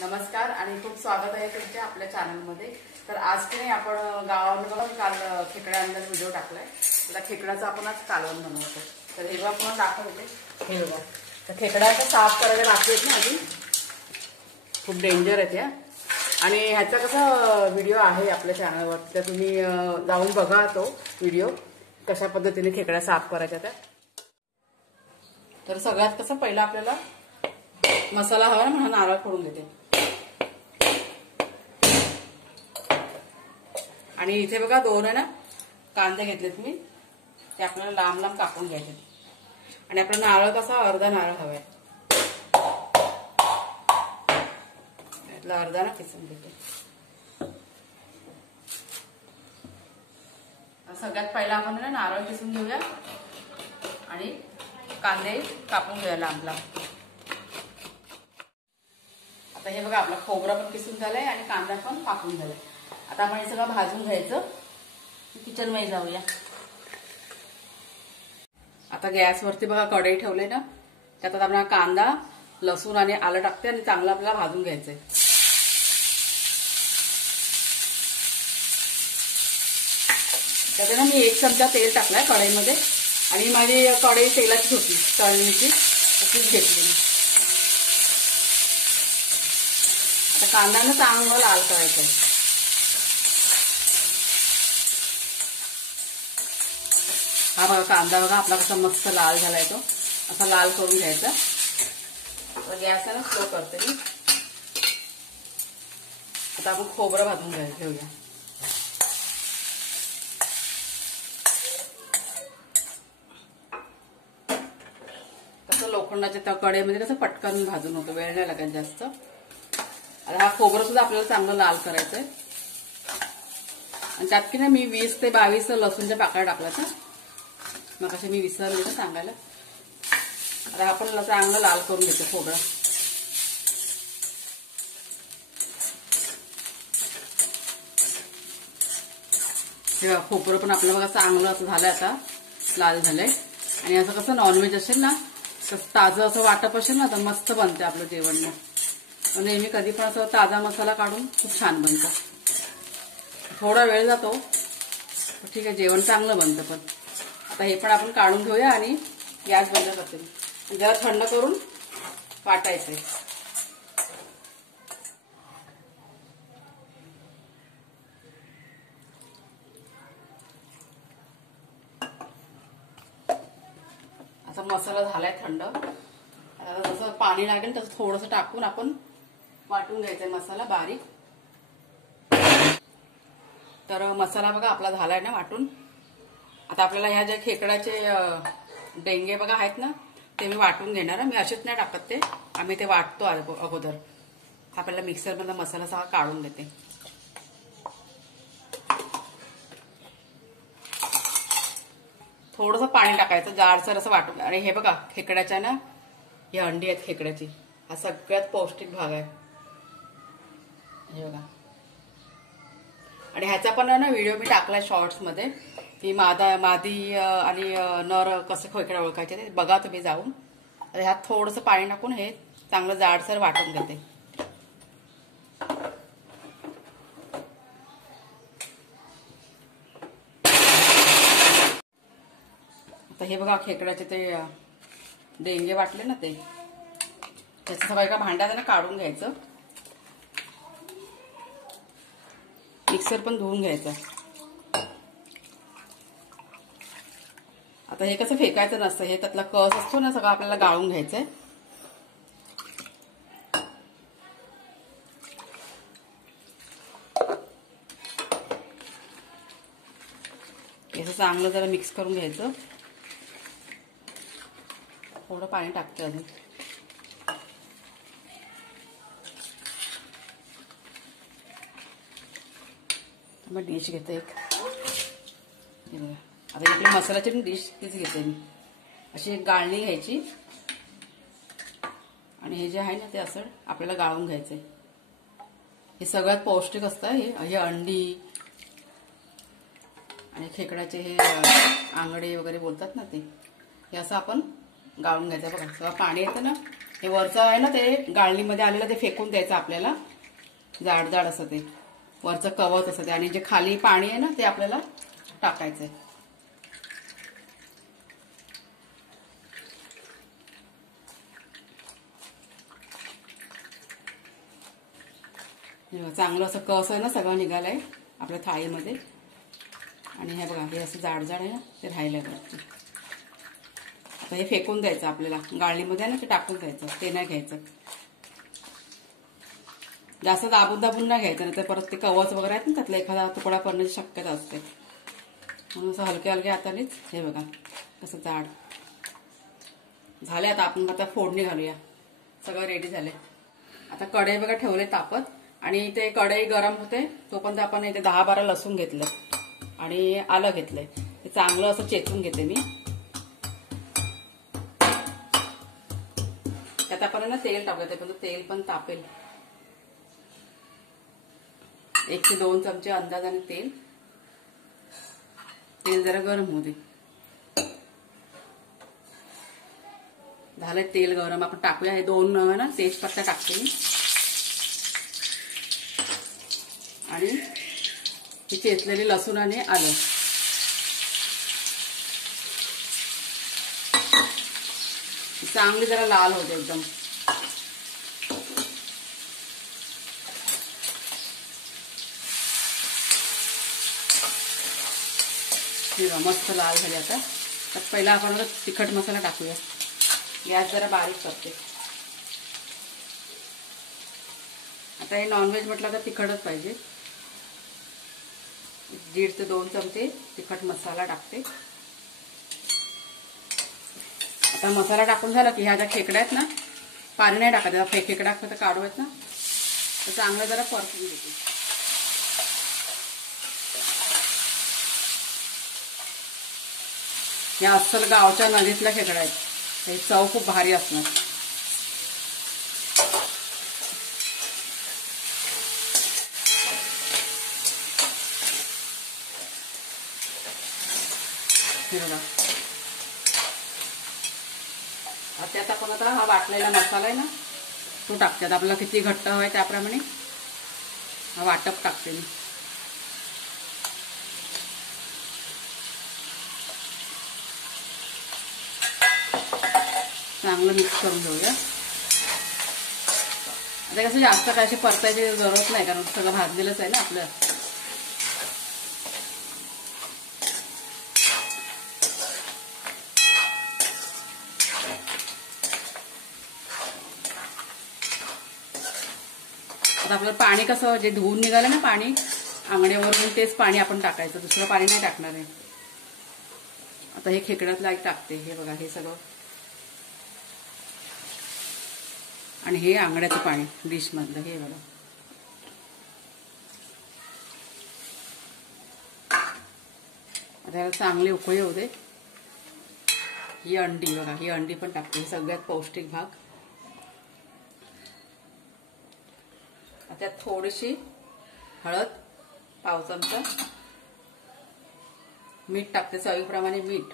नमस्कार आणि खूप स्वागत आहे तुमच्या आपल्या चॅनलमध्ये। तर आज की नाही आपण गावामध्ये काल खेकडा अंदर व्हिडिओ टाकलाय। त्या खेकड्याचं आपण आज कालवण बनवतो। तर हे बघा आपण दाखवते, हे बघा तर खेकड्याचं साफ करायला बाकी आहेत ना, अजून खूप डेंजर आहे त्या। आणि ह्याचा कसा व्हिडिओ आहे आपल्या चॅनलवर, तर तुम्ही जाऊन बघा तो व्हिडिओ कशा पद्धतीने खेकड्या साफ करायच्या त्या। तर सगळ्यात कसं पहिला आपल्याला मसाला हवा ना, म्हणून नारळ फोडून घेते। आणि इथे बघा दोन आहे ना कांदे घेतलेत मी, ते आपल्याला लांब लांब कापून घ्यायचे। आणि आपला नारळ कसा अर्धा नारळ हवाय, यातला अर्धा ना किसून घेते। सगळ्यात पहिला आपण ना नारळ किसून घेऊया आणि कांदे कापून घेऊया लांब लांब। आता हे बघा आपला खोबरा पण किसून झालाय आणि कांदा पण कापून झालाय। आता आपण हे सगळं भाजून घ्यायचं। किचन मध्ये जाऊया। आता गॅसवरती बघा कढई ठेवले ना, त्यात आपला कांदा लसूण आणि आलं टाकते आणि चांगलं आपल्याला भाजून घ्यायचंय। त्यात ना मी 1 चमचा तेल टाकलाय कढईमध्ये आणि माझी कढई तेलाची होती तळणीची, अशीच घेतली मी। आता कांदा ना चांगला लाल करायचा आहे। हा बघा कांदा बघा आपला कसा मस्त लाल झालाय, तो असा लाल करून घ्यायचा। गॅस ना स्लो करते मी। आता आपण खोबरं भाजून घेऊया। कसं लोखंडाच्या त्या कढईमध्ये कसं पटकन भाजून होतं, वेळ नाही लागत जास्त। आता हा खोबरं सुद्धा आपल्याला चांगलं लाल करायचंय। आणि त्यात की ना मी 20 ते 22 लसूणच्या पाकळ्या टाकल्यात, मग कसे मी विसरले ना सांगायला। आता आपण चांगलं लाल करून घेतो खोबरं। हे खोबरं पण आपलं बघा चांगलं असं झालंय, आता लाल झालंय। आणि असं कसं नॉनव्हेज असेल ना, तसं ताजं असं वाटप असेल ना, तर मस्त बनते आपलं जेवण। मग नेहमी कधी पण असं ताजा मसाला काढून खूप छान बनतं। थोडा वेळ जातो, ठीक आहे, जेवण चांगलं बनतं। पण आता हे पण आपण काढून घेऊया आणि गॅस बंद करते। जरा थंड करून वाटायचंय। असा मसाला झालाय थंड। आता जसं पाणी लागेल तसं थोडंसं टाकून आपण वाटून घ्यायचंय मसाला बारीक। तर मसाला बघा आपला झालाय ना वाटून। आता आपल्याला ह्या ज्या खेकड्याचे डेंगे बघा आहेत ना, ते मी वाटून घेणार। मी असेच नाही टाकत ते, आम्ही ते वाटतो अगोदर। आपल्याला मिक्सरमधला मसाला सगळा काढून देते। थोडंसं पाणी टाकायचं, जाडसर असं वाटून। आणि हे बघा खेकड्याच्या ना, ही अंडी आहेत खेकड्याची, हा सगळ्यात पौष्टिक भाग आहे, हे बघा। आणि ह्याचा पण ना व्हिडिओ मी टाकलाय शॉर्ट्स मध्ये, की मादी आणि नर कसे खेकडे ओळखायचे ते बघा तुम्ही जाऊन। ह्यात थोडंसं पाणी टाकून हे चांगलं जाडसर वाटून घेते। आता हे बघा खेकड्याचे ते डेंगे वाटले ना, ते त्याचं सगळं एका भांड्यात ना काढून घ्यायचं। मिक्सर पण धुवून घ्यायचं। आता हे कसं फेकायचं नसतं, हे त्यातला कस असतो ना सगळं आपल्याला गाळून घ्यायचंय। याचं चांगलं जरा मिक्स करून घ्यायचं। थोडं पाणी टाकते अजून। मग डिश घेते एक, आता इकडे मसाल्याची पण डिश तीच घेते मी। अशी एक गाळणी घ्यायची आणि हे जे आहे ना ते असं आपल्याला गाळून घ्यायचंय। हे सगळ्यात पौष्टिक असतं, हे अंडी आणि खेकड्याचे हे आंगडे वगैरे बोलतात ना, ते हे असं आपण गाळून घ्यायचं। बघा सगळं पाणी येतं ना, हे वरचं आहे ना ते गाळणीमध्ये आलेलं ते फेकून द्यायचं आपल्याला, जाड जाड असं ते वरचं कवच असं ते, आणि जे खाली पाणी आहे ना ते आपल्याला टाकायचंय. चांगलं असं कस आहे ना सगळं निघालंय आपल्या थाळीमध्ये. आणि हे बघा हे असं जाड जाड आहे ना ते राहिलंय बघा. आता हे फेकून द्यायचं आपल्याला गाळणीमध्ये ना, ते टाकून द्यायचं, ते नाही घ्यायचं. जास्त दाबून दाबून नाही घ्यायचं, नाही तर परत ते कवच वगैरे आहेत ना त्यातला एखादा तुकडा पडण्याची शक्यता असते. म्हणून असं हलक्या हलक्या हातानेच हे बघा कसं जाड झाले. आता आपण आता फोडणी घालूया. सगळं रेडी झाले. आता कढई बघा ठेवले तापत, आणि ते कढई गरम होते तोपर्यंत आपण इथे 10-12 लसूण घेतलं आणि आलं घेतलंय. ते चांगलं असं चेचून घेते मी. त्यात आपण ना तेल टाकूया, ते तेल पण तापेल. 1 ते 2 चमचे अंदाजाने तेल. तेल जरा गरम होऊ दे. झालंय तेल गरम. आपण टाकूया हे 2 ना तेजपत्ता टाकते मी, आणि ही चेचलेली लसूण आणि आलं. चांगली जरा लाल होते एकदम. मस्त लाल झाली. आता तर पहिला आपण तिखट मसाला टाकूया. गॅस जरा बारीक करते. आता हे नॉनव्हेज म्हटलं तर तिखटच पाहिजे. 1.5 ते 2 चमचे तिखट मसाला टाकते. आता मसाला टाकून झाला की ह्या ज्या खेकड्या आहेत ना, पाणी नाही टाकायचं. खेकडा फक्त काढू आहेत ना, तर चांगलं जरा परतून देते. या अस्सल गावच्या नदीतल्या खेकड्या आहेत. हे चव खूप भारी असणार. हे बघा. त्यात आपण आता हा वाटलेला मसाला आहे ना तो टाकते. आपल्याला किती घट्ट हवाय त्याप्रमाणे हा वाटप टाकते मी. चांगलं मिक्स करून घेऊया. आता कसं जास्त काय परतायची जरूरत नाही, कारण सगळं भाजलेलंच आहे ना आपलं. आता आपलं पाणी कसं जे धुवून निघालं ना पाणी आंगण्यावरून, तेच पाणी आपण टाकायचं, दुसरं पाणी नाही टाकणार आहे. आता हे खेकड्यातलं टाकते. हे बघा हे सगळं, आणि हे आंगड्याचं पाणी डिश मधलं. हे बघा आता चांगली उकळी येऊ दे. ही अंडी बघा, ही अंडी पण टाकते. सगळ्यात पौष्टिक भाग. त्यात थोडीशी हळद, पाव चमचा मीठ टाकते, चवीप्रमाणे मीठ.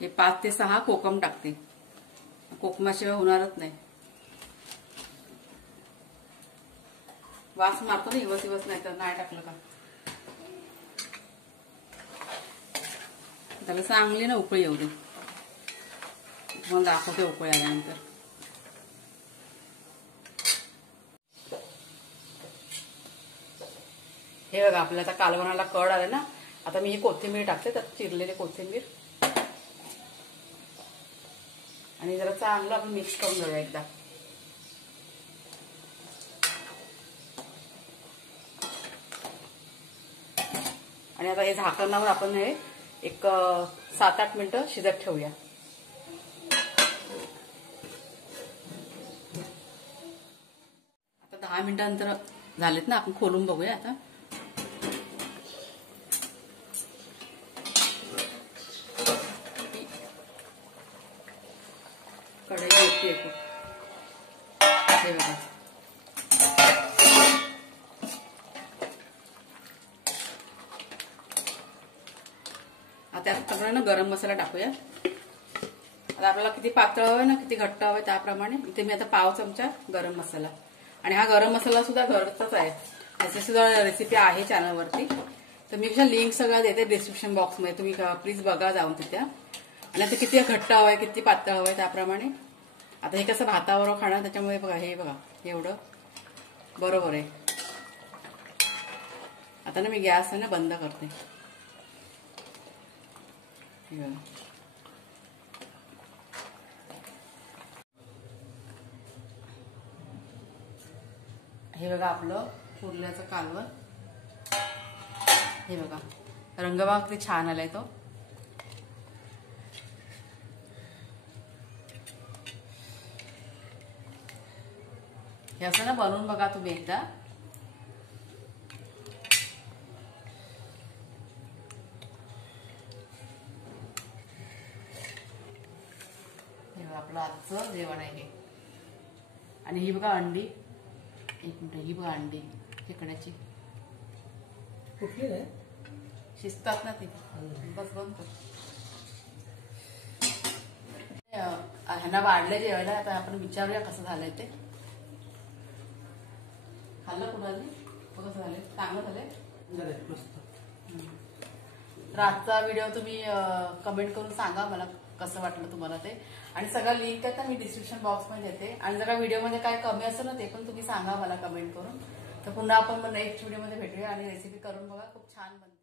हे 5 ते 6 कोकम टाकते. कोकमाशिवाय होणारच नाही. वास मारतो ना इवस इवस, नाही तर नाही टाकलं का. त्याला चांगली ना उकळी येऊ दे. मग दाखवते उकळी आल्यानंतर. हे बघा आपल्या आता कालवणाला कड आले ना. आता मी ही कोथिंबीर टाकते, त्यात चिरलेली कोथिंबीर, आणि जरा चांगलं आपण मिक्स करून घेऊया एकदा. आणि आता हे झाकण लावून आपण हे एक 7-8 मिनिटं शिजत ठेवूया. आता 10 मिनिटांनंतर झालेत ना, आपण खोलून बघूया आता. कढई होती खूप. हे बघा आता आपण ना गरम मसाला टाकूया. आता आपल्याला किती पातळ हवंय ना किती घट्ट हवंय त्याप्रमाणे. इथे मी आता पाव चमचा गरम मसाला, आणि हा गरम मसाला सुद्धा घरचाच आहे, याची सुद्धा रेसिपी आहे चॅनलवरती. तर मी लिंक सगळं देते डिस्क्रिप्शन बॉक्समध्ये, तुम्ही प्लीज बघा जाऊन तिथे. आणि आता किती घट्ट हवंय किती पातळ हवंय त्याप्रमाणे. आता हे कसं भाताबरोबर खाणार त्याच्यामुळे बघा हे एवढं बरोबर आहे. आता ना मी गॅस आहे ना बंद करते. हे बघा आपलं पुरल्याचं कालवण. हे बघा रंग बघा किती छान आलाय तो. हे असं ना बनवून बघा तुम्ही एकदा. हे बघा आपलं आजचं जेवण आहे हे. आणि ही बघा अंडी, एक मिनिट, ही बघा अंडी खेकड्याची कुठली नाही शिजतात ना ती. बस बंद कर. ह्यांना वाढलं जेवायला. आता आपण विचारूया कसं झालंय ते. खाल्लं कुणाला कसं झालंय? चांगलं झालंय मस्त. तर आजचा व्हिडिओ तुम्ही कमेंट करून सांगा मला कसं वाटलं तुम्हाला ते. आणि सगळं लिंक आहे तर मी डिस्क्रिप्शन बॉक्समध्ये देते. आणि जर व्हिडिओमध्ये काय कमी असेल ना ते पण तुम्ही सांगा मला कमेंट करून. तर पुन्हा आपण नेक्स्ट व्हिडिओमध्ये भेटूया आणि रेसिपी करून बघा, खूप छान बनते.